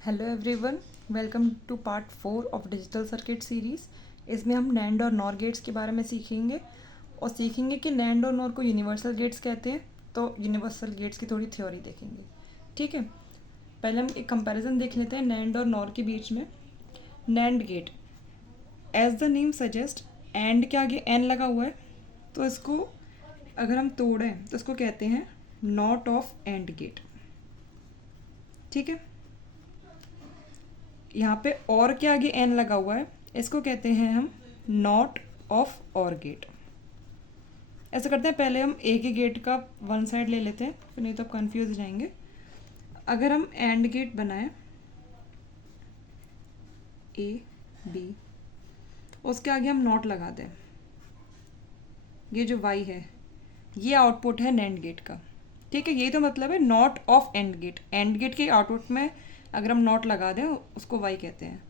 Hello everyone, welcome to part 4 of digital circuit series. इसमें हम NAND और nor gets के बारे में सीखेंगे और सीखेंगे कि नैंड और नॉर को यूनिवर्सल गेट्स कहते हैं। तो यूनिवर्सल गेट्स की थोड़ी थ्योरी देखेंगे। ठीक है, पहले हम एक कंपैरिजन देख लेते हैं नैंड और नॉर के बीच में। NAND gate, as the name suggest, AND के आगे एन लगा हुआ है, तो इसको अगर हम तोड़ें तो इसको कहते हैं नॉट ऑफ एंड गेट। ठीक है, यहाँ पे और के आगे एन लगा हुआ है, इसको कहते हैं हम नॉट ऑफ और गेट। ऐसा करते हैं, पहले हम ए के गेट का वन साइड ले लेते हैं, फिर नहीं तो आप कंफ्यूज हो जाएंगे। अगर हम एंड गेट बनाएं ए बी, उसके आगे हम नॉट लगा दें, ये जो वाई है ये आउटपुट है नैंड गेट का। ठीक है, यही तो मतलब है not of AND gate. AND gate के आउटपुट में अगर हम नॉट लगा दें उसको वाई कहते हैं।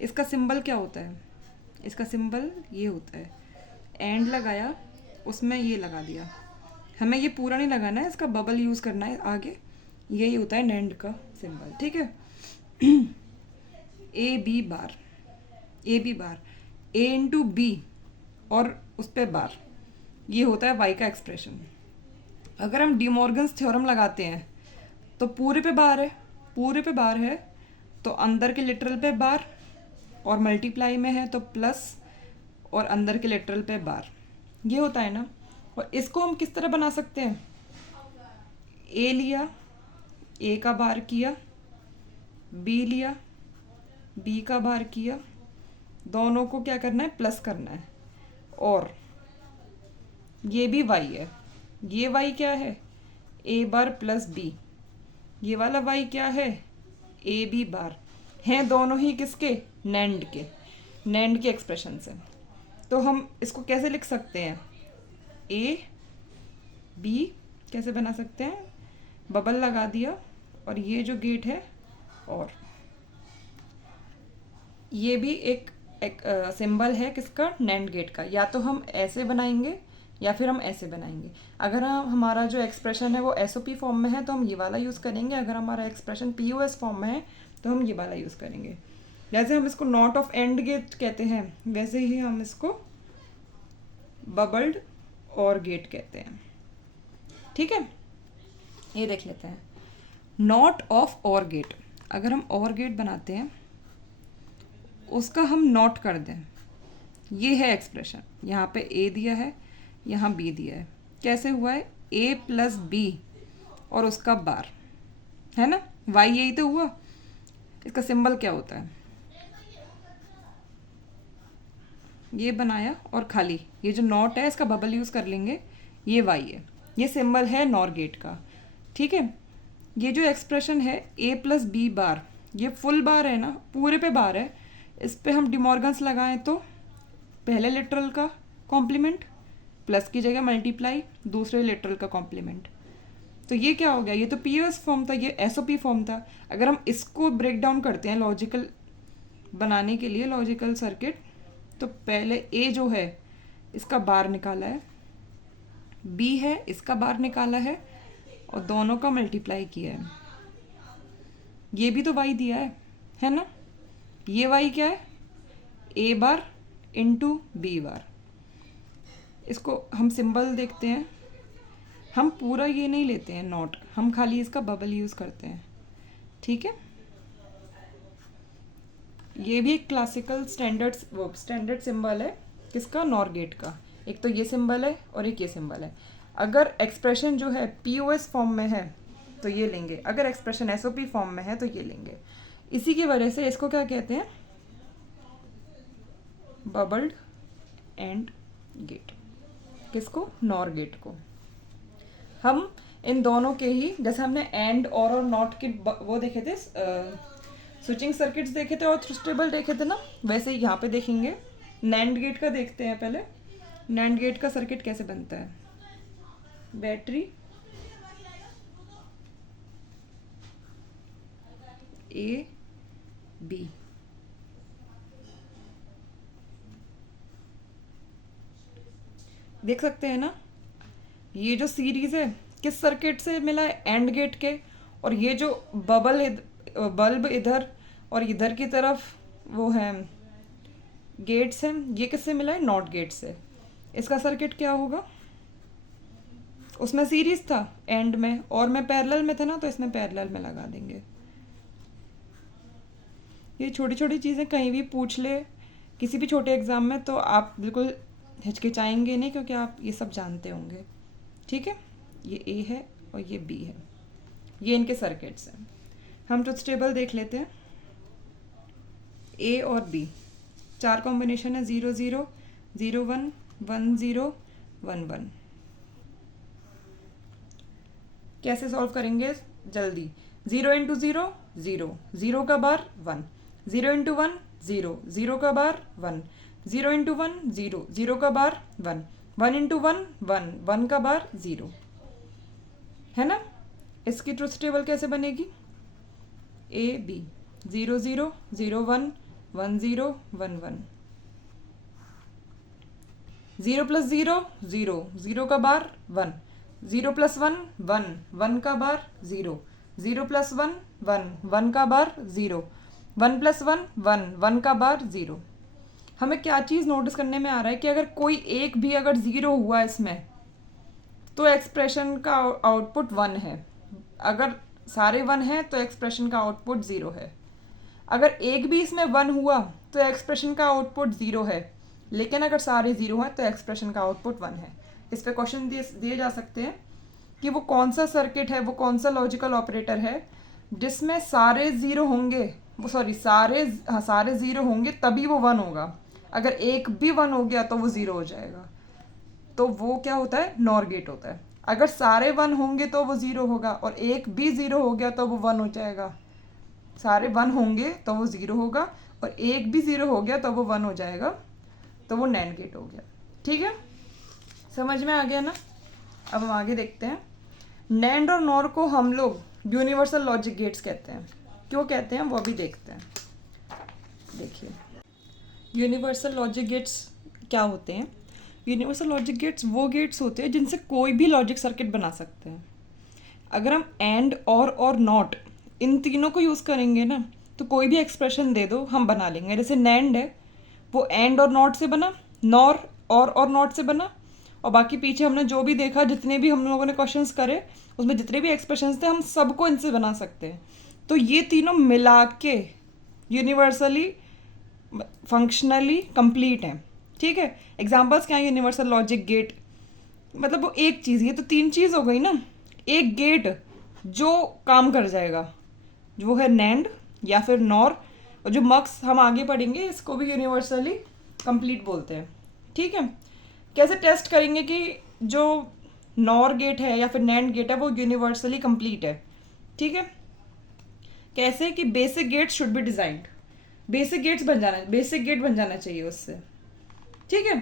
इसका सिंबल क्या होता है? इसका सिंबल ये होता है, एंड लगाया उसमें ये लगा दिया। हमें ये पूरा नहीं लगाना है, इसका बबल यूज़ करना है आगे। यही होता है नैंड का सिंबल। ठीक है, A B bar, A B bar, A into B और उस पर बार, ये होता है वाई का एक्सप्रेशन। अगर हम डिमॉर्गन्स थ्योरम लगाते हैं तो पूरे पे बार है, पूरे पे बार है तो अंदर के लिटरल पे बार, और मल्टीप्लाई में है तो प्लस, और अंदर के लिटरल पे बार, ये होता है ना। और इसको हम किस तरह बना सकते हैं? ए लिया, ए का बार किया, बी लिया, बी का बार किया, दोनों को क्या करना है? प्लस करना है। और ये भी वाई है, ये वाई क्या है? A bar plus B. ये वाला वाई क्या है? A B bar. हैं दोनों ही किसके? नैंड के, नैंड के एक्सप्रेशन से। तो हम इसको कैसे लिख सकते हैं? ए बी कैसे बना सकते हैं? बबल लगा दिया, और ये जो गेट है, और ये भी एक सिंबल है किसका? नैंड गेट का। या तो हम ऐसे बनाएंगे या फिर हम ऐसे बनाएंगे। अगर हमारा जो एक्सप्रेशन है वो एसओपी फॉर्म में है तो हम ये वाला यूज़ करेंगे। अगर हमारा एक्सप्रेशन पीओएस फॉर्म में है तो हम ये वाला यूज़ करेंगे। जैसे हम इसको नॉट ऑफ एंड गेट कहते हैं, वैसे ही हम इसको बबल्ड और गेट कहते हैं। ठीक है, ये देख लेते हैं। नॉट ऑफ और गेट, अगर हम और गेट बनाते हैं उसका हम नॉट कर दें, ये है एक्सप्रेशन। यहाँ पे ए दिया है, यहाँ बी दिया है। कैसे हुआ है? ए प्लस बी और उसका बार, है ना। वाई यही तो हुआ। इसका सिंबल क्या होता है? ये बनाया और खाली ये जो नॉट है इसका बबल यूज़ कर लेंगे, ये वाई है। ये सिंबल है नॉर गेट का। ठीक है, ये जो एक्सप्रेशन है ए प्लस बी बार, ये फुल बार है ना, पूरे पे बार है। इस पे हम डिमॉर्गन्स लगाएं तो पहले लिटरल का कॉम्प्लीमेंट, प्लस की जगह मल्टीप्लाई, दूसरे लिटरल का कॉम्प्लीमेंट। तो ये क्या हो गया? ये तो पीओएस फॉर्म था, ये एसओपी फॉर्म था। अगर हम इसको ब्रेक डाउन करते हैं लॉजिकल बनाने के लिए, लॉजिकल सर्किट, तो पहले ए जो है इसका बार निकाला है, बी है इसका बार निकाला है, और दोनों का मल्टीप्लाई किया है। ये भी तो वाई दिया है ना। ये वाई क्या है? A bar into B bar. इसको हम सिंबल देखते हैं, हम पूरा ये नहीं लेते हैं नॉट, हम खाली इसका बबल यूज़ करते हैं। ठीक है, ये भी एक क्लासिकल स्टैंडर्ड सिंबल है किसका? नॉर गेट का। एक तो ये सिंबल है और एक ये सिंबल है। अगर एक्सप्रेशन जो है पीओएस फॉर्म में है तो ये लेंगे, अगर एक्सप्रेशन एसओपी फॉर्म में है तो ये लेंगे। इसी की वजह से इसको क्या कहते हैं? Bubbled AND gate. किसको? नॉर गेट को। हम इन दोनों के ही, जैसे हमने एंड और नॉट के वो देखे थे, स्विचिंग सर्किट्स देखे थे और थ्रुस्टेबल देखे थे ना, वैसे ही यहाँ पे देखेंगे। नैंड गेट का देखते हैं पहले। नैंड गेट का सर्किट कैसे बनता है? बैटरी ए बी, देख सकते हैं ना। ये जो सीरीज है किस सर्किट से मिला है? एंड गेट के। और ये जो बबल है बल्ब इधर और इधर की तरफ वो है गेट्स हैं। ये किससे मिला है? नॉट गेट से। इसका सर्किट क्या होगा? उसमें सीरीज था एंड में, और मैं पैरेलल में था ना, तो इसमें पैरेलल में लगा देंगे। ये छोटी छोटी चीज़ें कहीं भी पूछ ले किसी भी छोटे एग्ज़ाम में तो आप बिल्कुल हिचकिचाएंगे नहीं, क्योंकि आप ये सब जानते होंगे। ठीक है, ये ए है और ये बी है, ये इनके सर्किट्स हैं। हम ट्रुथ टेबल देख लेते हैं। ए और बी 4 कॉम्बिनेशन है, 0 0 0 1 1 0 1 1। कैसे सॉल्व करेंगे जल्दी? 0 इंटू 0 0, 0 का बार 1, 0 इंटू 1 0, 0 का बार 1, 0 इंटू 1 0, 0 का बार 1, 1 इंटू 1 1, 1 का बार 0, है ना। इसकी ट्रुथ टेबल कैसे बनेगी? ए बी 0 0 0 1 1 0 1 1, 0 प्लस 0 0, 0 का बार 1, 0 प्लस 1 1, 1 का बार 0, 0 प्लस 1 1, 1 का बार 0, 1 प्लस 1 1, 1 का बार 0। हमें क्या चीज़ नोटिस करने में आ रहा है कि अगर कोई एक भी अगर 0 हुआ इसमें तो एक्सप्रेशन का आउटपुट 1 है। अगर सारे 1 हैं तो एक्सप्रेशन का आउटपुट 0 है। अगर एक भी इसमें 1 हुआ तो एक्सप्रेशन का आउटपुट 0 है, लेकिन अगर सारे 0 हैं तो एक्सप्रेशन का आउटपुट 1 है। इस पे क्वेश्चन दिए जा सकते हैं कि वो कौन सा सर्किट है, वो कौन सा लॉजिकल ऑपरेटर है जिसमें सारे 0 होंगे, वो सॉरी सारे 0 होंगे तभी वो 1 होगा। अगर एक भी 1 हो गया तो वो 0 हो जाएगा। तो वो क्या होता है? नॉर गेट होता है। अगर सारे 1 होंगे तो वो 0 होगा, और एक भी 0 हो गया तो वो 1 हो जाएगा। सारे 1 होंगे तो वो 0 होगा, और एक भी 0 हो गया तो वो 1 हो जाएगा, तो वो नैंड गेट हो गया। ठीक है, समझ में आ गया ना। अब हम आगे देखते हैं। नैंड और नॉर को हम लोग यूनिवर्सल लॉजिक गेट्स कहते हैं। क्यों कहते हैं वो भी देखते हैं। देखिए, यूनिवर्सल लॉजिक गेट्स क्या होते हैं? यूनिवर्सल लॉजिक गेट्स वो गेट्स होते हैं जिनसे कोई भी लॉजिक सर्किट बना सकते हैं। अगर हम एंड और नॉट इन तीनों को यूज़ करेंगे ना, तो कोई भी एक्सप्रेशन दे दो हम बना लेंगे। जैसे नैंड है, वो एंड और नॉट से बना, नॉर और नॉट से बना, और बाकी पीछे हमने जो भी देखा, जितने भी हम लोगों ने क्वेश्चंस करे, उसमें जितने भी एक्सप्रेशंस थे हम सबको इनसे बना सकते हैं। तो ये तीनों मिला के यूनिवर्सली फंक्शनली कंप्लीट हैं। ठीक है, एग्जांपल्स क्या है यूनिवर्सल लॉजिक गेट? मतलब वो एक चीज़, ये तो 3 चीज़ हो गई ना। एक गेट जो काम कर जाएगा वो है नैंड या फिर नॉर, और जो मक्स हम आगे पढ़ेंगे इसको भी यूनिवर्सली कंप्लीट बोलते हैं। ठीक है, कैसे टेस्ट करेंगे कि जो नॉर गेट है या फिर नैंड गेट है वो यूनिवर्सली कंप्लीट है? ठीक है, कैसे कि basic gates should be designed, basic gate बन जाना चाहिए उससे। ठीक है,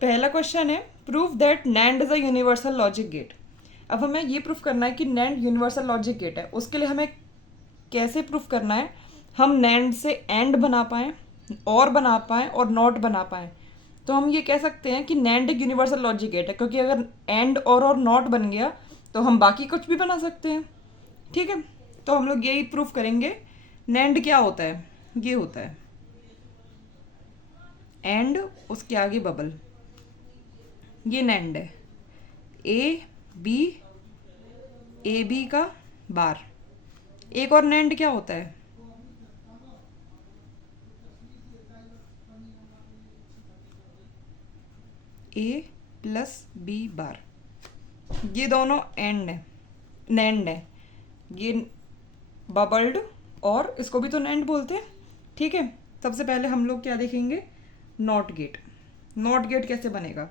पहला क्वेश्चन है prove that NAND is a universal logic gate. अब हमें ये प्रूफ करना है कि नैंड यूनिवर्सल लॉजिक गेट है। उसके लिए हमें कैसे प्रूफ करना है? हम नैंड से एंड बना पाएँ, और बना पाएँ, और नॉट बना पाएँ। तो हम ये कह सकते हैं कि नैंड एक यूनिवर्सल लॉजिक गेट है, क्योंकि अगर एंड और नॉट बन गया तो हम बाकी कुछ भी बना सकते हैं। ठीक है, तो हम लोग यही प्रूफ करेंगे। नैंड क्या होता है? ये होता है एंड, उसके आगे बबल, ये नैंड है। ए बी का बार। एक और नैंड क्या होता है? ए प्लस बी बार। ये दोनों नैंड है। ये बबल्ड, और इसको भी तो नैंड बोलते हैं। ठीक है, सबसे पहले हम लोग क्या देखेंगे? Not gate. नॉट गेट कैसे बनेगा?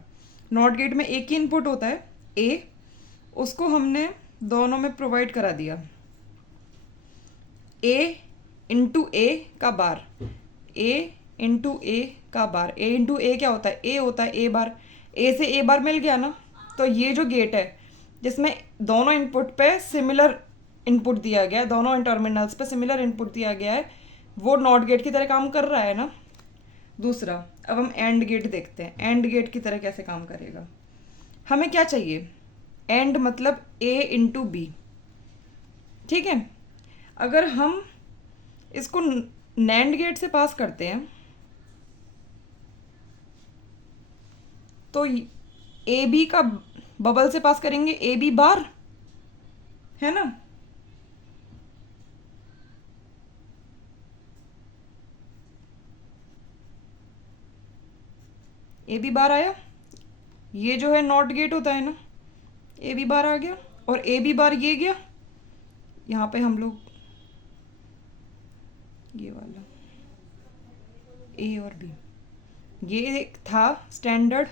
नॉट गेट में एक ही इनपुट होता है ए, उसको हमने दोनों में प्रोवाइड करा दिया। ए इंटू ए का बार, ए इंटू ए का बार। ए इंटू ए क्या होता है? ए होता है ए बार। ए से ए बार मिल गया ना, तो ये जो गेट है जिसमें दोनों इनपुट पे सिमिलर इनपुट दिया गया है, दोनों टर्मिनल्स पे सिमिलर इनपुट दिया गया है, वो नॉट गेट की तरह काम कर रहा है ना। दूसरा, अब हम एंड गेट देखते हैं। एंड गेट की तरह कैसे काम करेगा? हमें क्या चाहिए? एंड मतलब ए इंटू बी। ठीक है, अगर हम इसको नैंड गेट से पास करते हैं तो ए बी का बबल से पास करेंगे, ए बी बार, है ना। ए बी बार आया, ये जो है नॉट गेट होता है ना, ए बी बार आ गया, और ए बी बार ये गया, यहाँ पे हम लोग ये वाला ए और बी, ये एक था स्टैंडर्ड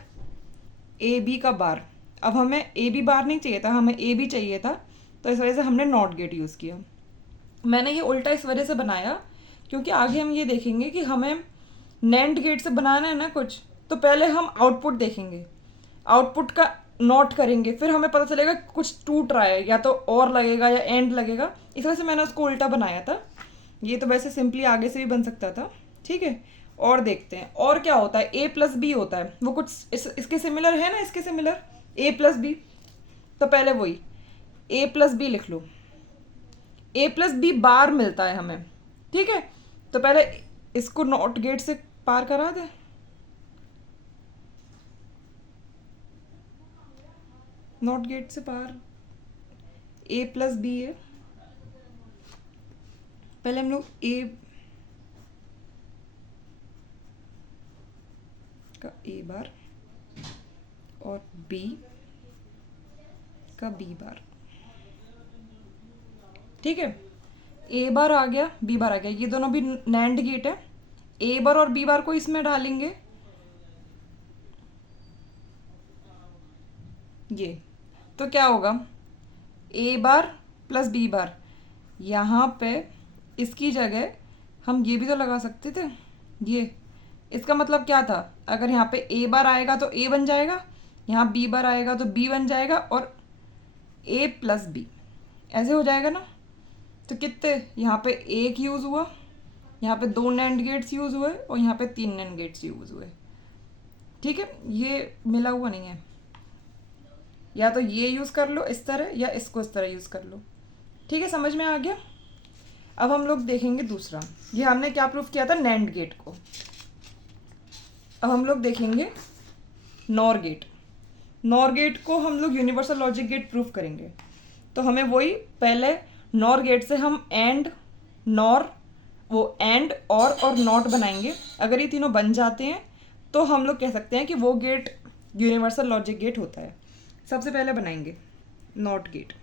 ए बी का बार। अब हमें ए बी बार नहीं चाहिए था, हमें ए बी चाहिए था, तो इस वजह से हमने नॉट गेट यूज़ किया। मैंने ये उल्टा इस वजह से बनाया क्योंकि आगे हम ये देखेंगे कि हमें नैंड गेट से बनाना है ना कुछ, तो पहले हम आउटपुट देखेंगे, आउटपुट का नोट करेंगे, फिर हमें पता चलेगा कुछ टूट रहा है, या तो और लगेगा या एंड लगेगा। इस वजह से मैंने उसको उल्टा बनाया था। ये तो वैसे सिंपली आगे से भी बन सकता था, ठीक है। और देखते हैं और क्या होता है, ए प्लस बी होता है, वो कुछ इसके सिमिलर है ना, इसके सिमिलर ए प्लस बी। तो पहले वही ए प्लस बी लिख लो, ए प्लस बी बार मिलता है हमें, ठीक है। तो पहले इसको नॉट गेट से पार करा दे, नॉट गेट से पार ए प्लस बी है, पहले हम लोग ए का ए बार और बी का बी बार, ठीक है। ए बार आ गया, बी बार आ गया, ये दोनों भी नैंड गेट है। ए बार और बी बार को इसमें डालेंगे, ये तो क्या होगा, ए बार प्लस बी बार। यहाँ पे इसकी जगह हम ये भी तो लगा सकते थे, ये इसका मतलब क्या था, अगर यहाँ पे ए बार आएगा तो ए बन जाएगा, यहाँ बी बार आएगा तो बी बन जाएगा, और ए प्लस बी ऐसे हो जाएगा ना। तो कितने, यहाँ पे एक यूज़ हुआ, यहाँ पे 2 नैंड गेट्स यूज़ हुए, और यहाँ पे 3 नैंड गेट्स यूज़ हुए, ठीक है। ये मिला हुआ नहीं है, या तो ये यूज़ कर लो इस तरह, या इसको इस तरह यूज़ कर लो, ठीक है। समझ में आ गया। अब हम लोग देखेंगे दूसरा, ये हमने क्या प्रूफ किया था, नैंड गेट को। अब हम लोग देखेंगे नॉर गेट। नॉर गेट को हम लोग यूनिवर्सल लॉजिक गेट प्रूफ करेंगे। तो हमें वही पहले नॉर गेट से हम एंड, नॉर, वो एंड और नॉट बनाएंगे। अगर ये तीनों बन जाते हैं तो हम लोग कह सकते हैं कि वो गेट यूनिवर्सल लॉजिक गेट होता है। सबसे पहले बनाएंगे नॉट गेट।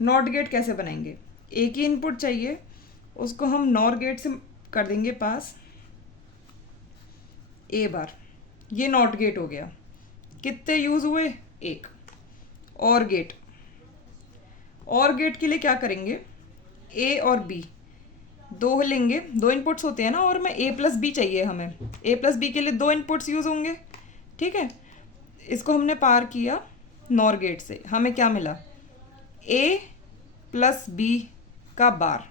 नॉट गेट कैसे बनाएंगे, एक ही इनपुट चाहिए, उसको हम नॉर गेट से कर देंगे पास ए बार, ये नॉट गेट हो गया। कितने यूज़ हुए, एक। और गेट, और गेट के लिए क्या करेंगे, ए और बी दो लेंगे, 2 इनपुट्स होते हैं ना, और में ए प्लस बी चाहिए हमें, ए प्लस बी के लिए 2 इनपुट्स यूज़ होंगे, ठीक है। इसको हमने पार किया नॉर गेट से, हमें क्या मिला, ए प्लस बी का बार,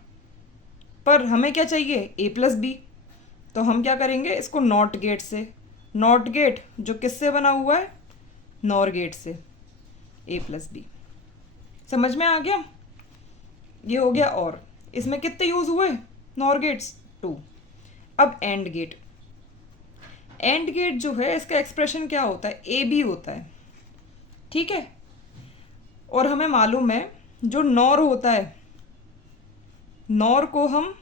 पर हमें क्या चाहिए, ए प्लस बी। तो हम क्या करेंगे, इसको नॉट गेट से, नॉट गेट जो किससे बना हुआ है, नॉर गेट से, ए प्लस बी। समझ में आ गया, ये हो गया। और इसमें कितने यूज़ हुए नॉर गेट्स, 2। अब एंड गेट। एंड गेट जो है इसका एक्सप्रेशन क्या होता है, ए बी होता है, ठीक है। और हमें मालूम है जो नॉर होता है, नॉर को हम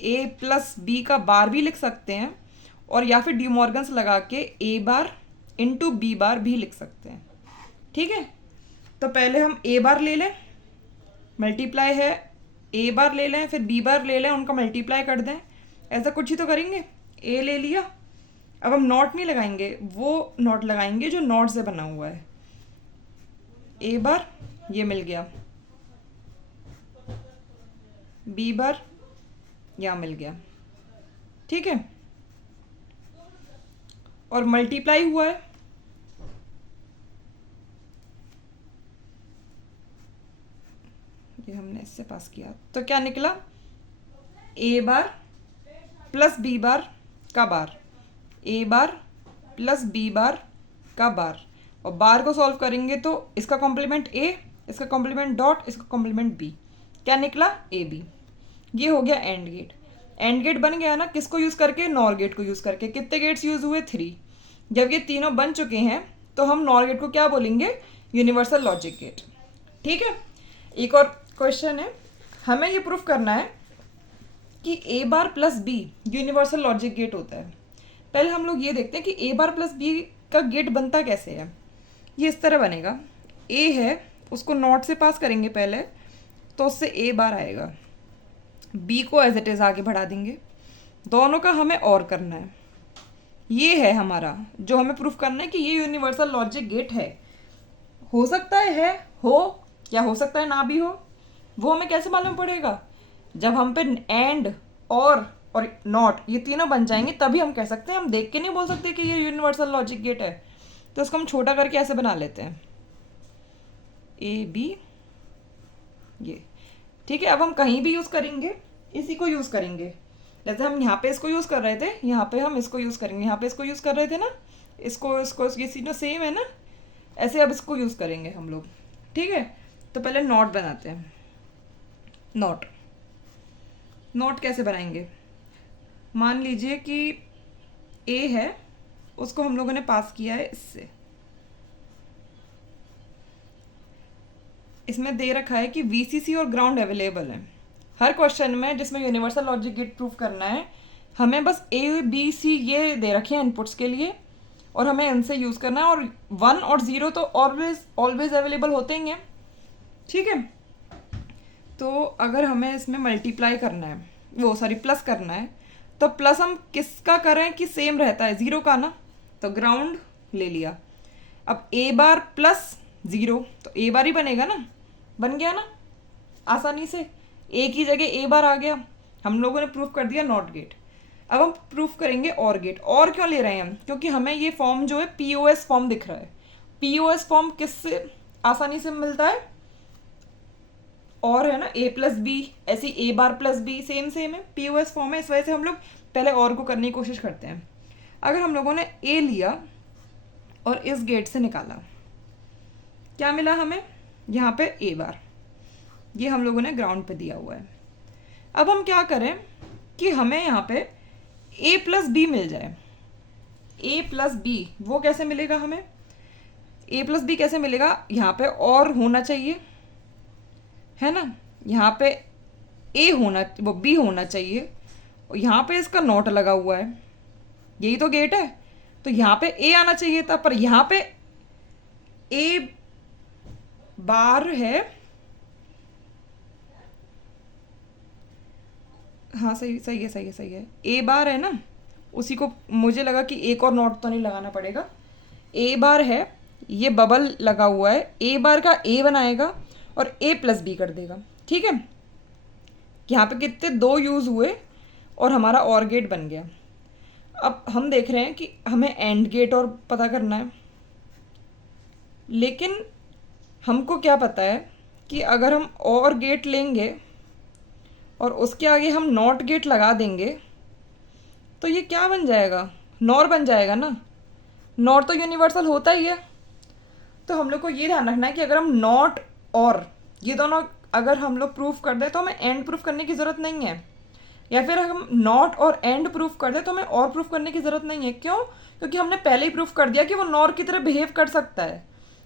ए प्लस बी का बार भी लिख सकते हैं, और या फिर डिमॉर्गन्स लगा के ए बार इंटू बी बार भी लिख सकते हैं, ठीक है। तो पहले हम ए बार ले लें, मल्टीप्लाई है, ए बार ले लें, फिर बी बार ले लें, उनका मल्टीप्लाई कर दें, ऐसा कुछ ही तो करेंगे। ए ले लिया, अब हम नॉट नहीं लगाएंगे, वो नॉट लगाएंगे जो नॉट से बना हुआ है। ए बार ये मिल गया, बी बार यहाँ मिल गया, ठीक है। और मल्टीप्लाई हुआ है, ये हमने इससे पास किया, तो क्या निकला, ए बार प्लस बी बार का बार, ए बार प्लस बी बार का बार। और बार को सॉल्व करेंगे तो इसका कॉम्प्लीमेंट ए, इसका कॉम्प्लीमेंट डॉट, इसका कॉम्प्लीमेंट बी, क्या निकला, ए बी। ये हो गया एंड गेट। एंड गेट बन गया ना, किसको यूज़ करके, नॉर गेट को यूज़ करके। कितने गेट्स यूज़ हुए, 3। जब ये तीनों बन चुके हैं तो हम नॉर गेट को क्या बोलेंगे, यूनिवर्सल लॉजिक गेट। ठीक है। एक और क्वेश्चन है, हमें ये प्रूफ करना है कि A bar plus B universal logic gate होता है। पहले हम लोग ये देखते हैं कि ए बार प्लस बी का गेट बनता कैसे है। ये इस तरह बनेगा, ए है उसको नॉट से पास करेंगे पहले, तो उससे ए बार आएगा, बी को एज इट इज़ आगे बढ़ा देंगे। दोनों का हमें और करना है। ये है हमारा जो हमें प्रूफ करना है कि ये यूनिवर्सल लॉजिक गेट है। हो सकता है हो, या हो सकता है ना भी हो। वो हमें कैसे मालूम पड़ेगा, जब हम पे एंड और नॉट ये तीनों बन जाएंगे तभी हम कह सकते हैं। हम देख के नहीं बोल सकते कि ये यूनिवर्सल लॉजिक गेट है। तो इसको हम छोटा करके ऐसे बना लेते हैं, ए बी, ये। ठीक है। अब हम कहीं भी यूज़ करेंगे, इसी को यूज़ करेंगे। जैसे हम यहाँ पे इसको यूज़ कर रहे थे, यहाँ पे हम इसको यूज़ करेंगे, यहाँ पे इसको यूज़ कर रहे थे ना, इसको ये सीधा सेम है ना, ऐसे अब इसको यूज़ करेंगे हम लोग। ठीक है। तो पहले नॉट बनाते हैं। नॉट कैसे बनाएंगे, मान लीजिए कि ए है, उसको हम लोगों ने पास किया है इससे। इसमें दे रखा है कि वीसीसी और ग्राउंड अवेलेबल है। हर क्वेश्चन में जिसमें यूनिवर्सल लॉजिक गेट प्रूफ करना है, हमें बस ए बी सी ये दे रखे हैं इनपुट्स के लिए, और हमें इनसे यूज़ करना है। और 1 और 0 तो ऑलवेज अवेलेबल होते ही हैं। ठीक है। तो अगर हमें इसमें मल्टीप्लाई करना है, वो सॉरी प्लस करना है, तो प्लस हम किसका करें कि सेम रहता है, 0 का ना, तो ग्राउंड ले लिया। अब ए बार प्लस 0 तो ए बार ही बनेगा ना, बन गया ना आसानी से, ए की जगह ए बार आ गया। हम लोगों ने प्रूफ कर दिया नॉट गेट। अब हम प्रूफ करेंगे और गेट। और क्यों ले रहे हैं हम, क्योंकि हमें ये फॉर्म जो है पीओएस फॉर्म दिख रहा है। पीओएस फॉर्म किससे आसानी से मिलता है, और है ना, ए प्लस बी, ऐसी ए बार प्लस बी सेम है, पीओएस फॉर्म है। इस वजह से हम लोग पहले और को करने की कोशिश करते हैं। अगर हम लोगों ने ए लिया और इस गेट से निकाला, क्या मिला हमें, यहाँ पे ए बार, ये हम लोगों ने ग्राउंड पे दिया हुआ है। अब हम क्या करें कि हमें यहाँ पे ए प्लस बी मिल जाए। ए प्लस बी वो कैसे मिलेगा हमें, ए प्लस बी कैसे मिलेगा, यहाँ पे और होना चाहिए, है ना, यहाँ पे ए होना, वो बी होना चाहिए, और यहाँ पे इसका नॉट लगा हुआ है, यही तो गेट है। तो यहाँ पे ए आना चाहिए था, पर यहाँ पे ए बार है। हाँ सही है। ए बार है ना, उसी को मुझे लगा कि एक और नॉट तो नहीं लगाना पड़ेगा। ए बार है, ये बबल लगा हुआ है, ए बार का ए बनाएगा और ए प्लस बी कर देगा। ठीक है। यहाँ पे कितने 2 यूज़ हुए और हमारा और गेट बन गया। अब हम देख रहे हैं कि हमें एंड गेट और पता करना है, लेकिन हमको क्या पता है कि अगर हम और गेट लेंगे और उसके आगे हम नॉट गेट लगा देंगे तो ये क्या बन जाएगा, नॉर बन जाएगा ना। नॉर तो यूनिवर्सल होता ही है। तो हम लोग को ये ध्यान रखना है कि अगर हम नॉट और ये दोनों अगर हम लोग प्रूफ कर दें तो हमें एंड प्रूफ करने की ज़रूरत नहीं है, या फिर हम नॉट और एंड प्रूफ कर दें तो हमें और प्रूफ करने की ज़रूरत नहीं है। क्यों, क्योंकि हमने पहले ही प्रूफ कर दिया कि वो नॉर की तरह बिहेव कर सकता है,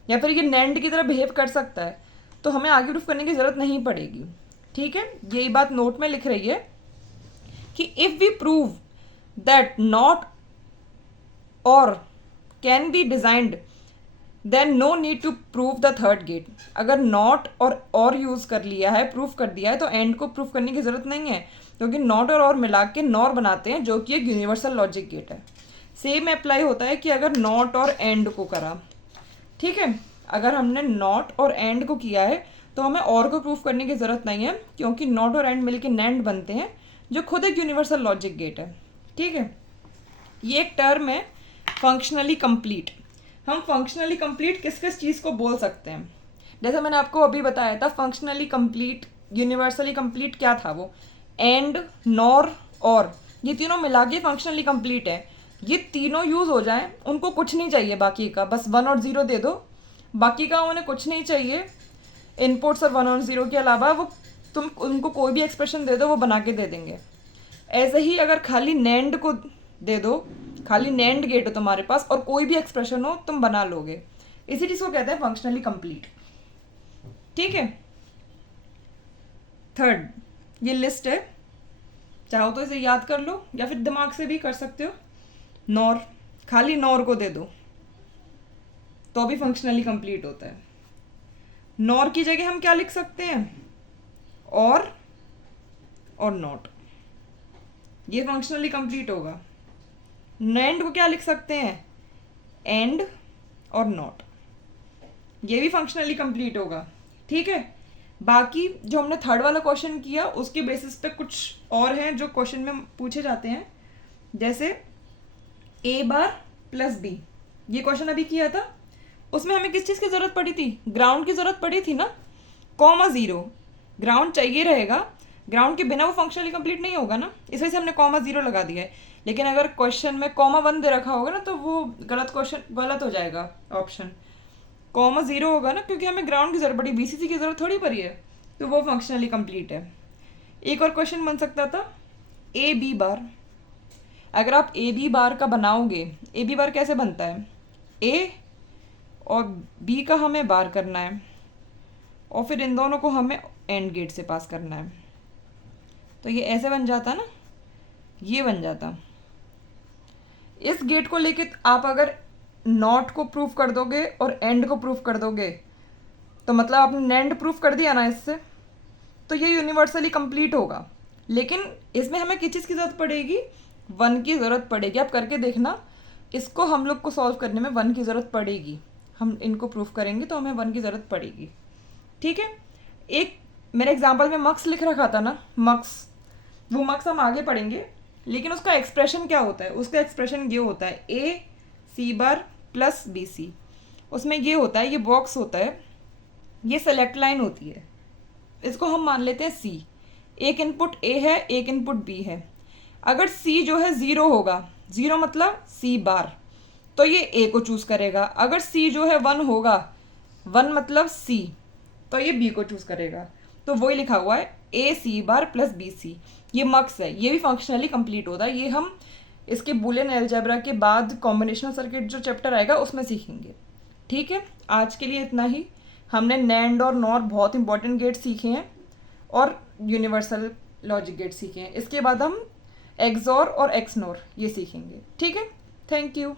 या फिर ये नैंड की तरह बिहेव कर सकता है, तो हमें आगे प्रूफ करने की ज़रूरत नहीं पड़ेगी। ठीक है। यही बात नोट में लिख रही है कि if we prove that not और can be designed then no need to prove the third gate. अगर नॉट और यूज़ कर लिया है, प्रूफ कर दिया है, तो एंड को प्रूफ करने की ज़रूरत नहीं है, क्योंकि नॉट और मिला के नॉर बनाते हैं, जो कि एक यूनिवर्सल लॉजिक गेट है। सेम अप्लाई होता है कि अगर नॉट और एंड को करा, ठीक है, अगर हमने नॉट और एंड को किया है तो हमें और को प्रूफ करने की ज़रूरत नहीं है, क्योंकि नॉट और एंड मिलके नैंड बनते हैं, जो खुद एक यूनिवर्सल लॉजिक गेट है। ठीक है। ये एक टर्म है फंक्शनली कंप्लीट। हम फंक्शनली कंप्लीट किस किस चीज़ को बोल सकते हैं, जैसे मैंने आपको अभी बताया था फंक्शनली कंप्लीट, यूनिवर्सली कंप्लीट क्या था, वो एंड, नॉर और ये तीनों मिला के फंक्शनली कंप्लीट है। ये तीनों यूज़ हो जाएं, उनको कुछ नहीं चाहिए बाकी का, बस 1 और 0 दे दो, बाकी का उन्हें कुछ नहीं चाहिए, इनपुट्स और 1 और 0 के अलावा वो तुम उनको कोई भी एक्सप्रेशन दे दो वो बना के दे देंगे। ऐसे ही अगर खाली नैंड को दे दो, खाली नैंड गेट हो तुम्हारे पास और कोई भी एक्सप्रेशन हो तुम बना लोगे। इसी चीज़ को कहते हैं फंक्शनली कंप्लीट। ठीक है। थर्ड, ये लिस्ट है, चाहो तो इसे याद कर लो या फिर दिमाग से भी कर सकते हो। नॉर, खाली नॉर को दे दो तो भी फंक्शनली कंप्लीट होता है। नॉर की जगह हम क्या लिख सकते हैं, और नॉट, ये फंक्शनली कंप्लीट होगा। नैंड को क्या लिख सकते हैं, एंड और नॉट, ये भी फंक्शनली कंप्लीट होगा। ठीक है। बाकी जो हमने थर्ड वाला क्वेश्चन किया उसके बेसिस पे कुछ और हैं जो क्वेश्चन में पूछे जाते हैं, जैसे ए बार प्लस बी, ये क्वेश्चन अभी किया था, उसमें हमें किस चीज़ की ज़रूरत पड़ी थी, ग्राउंड की ज़रूरत पड़ी थी ना। कॉमा ज़ीरो, ग्राउंड चाहिए रहेगा, ग्राउंड के बिना वो फंक्शनली कंप्लीट नहीं होगा ना, इस वजह से हमने कॉमा ज़ीरो लगा दिया है। लेकिन अगर क्वेश्चन में कॉमा 1 दे रखा होगा ना तो वो गलत हो जाएगा ऑप्शन। कॉमा ज़ीरो होगा ना, क्योंकि हमें ग्राउंड की ज़रूरत पड़ी, बीसीसी की ज़रूरत थोड़ी पड़ी है, तो वो फंक्शनली कंप्लीट है। एक और क्वेश्चन बन सकता था ए बी बार। अगर आप ए बी बार का बनाओगे, ए बी बार कैसे बनता है, ए और बी का हमें बार करना है और फिर इन दोनों को हमें एंड गेट से पास करना है, तो ये ऐसे बन जाता ना, ये बन जाता। इस गेट को लेके आप अगर नॉट को प्रूफ कर दोगे और एंड को प्रूफ कर दोगे तो मतलब आपने नैंड प्रूफ कर दिया ना इससे, तो ये यूनिवर्सली कंप्लीट होगा। लेकिन इसमें हमें किस चीज़ की ज़रूरत पड़ेगी, 1 की ज़रूरत पड़ेगी। आप करके देखना, इसको हम लोग को सॉल्व करने में 1 की ज़रूरत पड़ेगी। हम इनको प्रूफ करेंगे तो हमें 1 की ज़रूरत पड़ेगी। ठीक है। एक मेरे एग्जाम्पल में मक्स लिख रखा था ना, मक्स, वो मक्स हम आगे पढ़ेंगे, लेकिन उसका एक्सप्रेशन क्या होता है, उसका एक्सप्रेशन ये होता है ए सी बार प्लस बी सी। उसमें ये होता है, ये बॉक्स होता है, ये सेलेक्ट लाइन होती है, इसको हम मान लेते हैं सी। एक इनपुट ए है, एक इनपुट बी है। अगर सी जो है 0 होगा, 0 मतलब सी बार, तो ये ए को चूज़ करेगा। अगर सी जो है 1 होगा, 1 मतलब सी, तो ये बी को चूज़ करेगा। तो वही लिखा हुआ है ए सी बार प्लस बी सी, ये मक्स है, ये भी फंक्शनली कंप्लीट होता है। ये हम इसके बूलियन अलजेब्रा के बाद कॉम्बिनेशनल सर्किट जो चैप्टर आएगा उसमें सीखेंगे। ठीक है। आज के लिए इतना ही। हमने नैंड और नॉर बहुत इंपॉर्टेंट गेट सीखे हैं और यूनिवर्सल लॉजिक गेट सीखे हैं। इसके बाद हम एक्सॉर और एक्सनोर ये सीखेंगे। ठीक है। Thank you.